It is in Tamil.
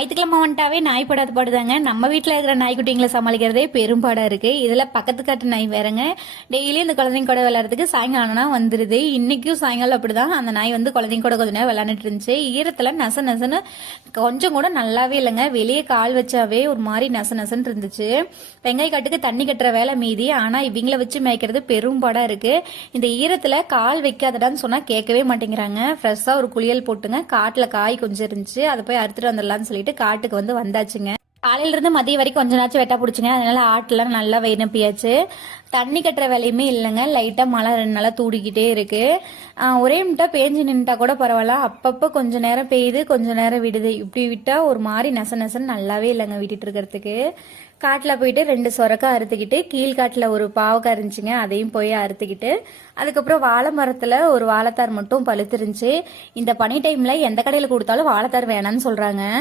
ஞாயிற்றுக்கிழமை வந்துட்டாவே நாய் படாத பாடுதாங்க. நம்ம வீட்டில் இருக்கிற நாய்க்குட்டிங்களை சமாளிக்கிறதே பெரும்பாடா இருக்கு. இதுல பக்கத்து காட்டு நாய் வேறங்க. டெய்லி இந்த குழந்தைங்க கூட விளையாடுறதுக்கு சாயங்காலம்னா வந்துருது. இன்னைக்கும் சாயங்காலம் அப்படிதான் அந்த நாய் வந்து குழந்தைங்க கூட கொஞ்ச நேரம் விளையாண்டுட்டு இருந்துச்சு. ஈரத்துல நச நசன்னு கொஞ்சம் கூட நல்லாவே இல்லைங்க. வெளியே கால் வச்சாவே ஒரு மாதிரி நச நசன்னு இருந்துச்சு. வெங்காய காட்டுக்கு தண்ணி கட்டுற வேலை மீதி. ஆனா இவங்கள வச்சு மேய்க்கிறது பெரும்பாடா இருக்கு. இந்த ஈரத்துல கால் வைக்காதடான்னு சொன்னா கேட்கவே மாட்டேங்கிறாங்க. ஃப்ரெஷ்ஷா ஒரு குளியல் போட்டுங்க. காட்டுல காய் கொஞ்சம் இருந்துச்சு, அதை போய் அறுத்துட்டு வந்துடலாம்னு சொல்லிட்டு காட்டுக்கு வந்து வந்தாச்சுங்க. காலையில இருந்து மதியம் வரைக்கும் கொஞ்ச நாச்சும் வெட்டா பிடிச்சிங்க. அதனால ஆட்டுலாம் நல்லா வைனப்பியாச்சு. தண்ணி கட்டுற வேலையுமே இல்லைங்க. லைட்டா மழை 2 நாளா தூடிக்கிட்டே இருக்கு. ஒரே மிட்டா பேஞ்சு நின்ட்டா கூட பரவாயில்ல. அப்பப்போ கொஞ்ச நேரம் பெய்யுது, கொஞ்ச நேரம் விடுது. இப்படி விட்டா ஒரு மாதிரி நச நசன்னு நல்லாவே இல்லைங்க விட்டுட்டு இருக்கிறதுக்கு. காட்டில் போயிட்டு 2 சொரக்காய் அறுத்துக்கிட்டு, கீழ்காட்டில் ஒரு பாவக்காய் இருந்துச்சுங்க, அதையும் போய் அறுத்துக்கிட்டு, அதுக்கப்புறம் வாழை மரத்தில் ஒரு வாழைத்தார் மட்டும் பழுத்துருந்துச்சு. இந்த பனி டைமில் எந்த கடையில் கொடுத்தாலும் வாழைத்தார் வேணான்னு சொல்கிறாங்க.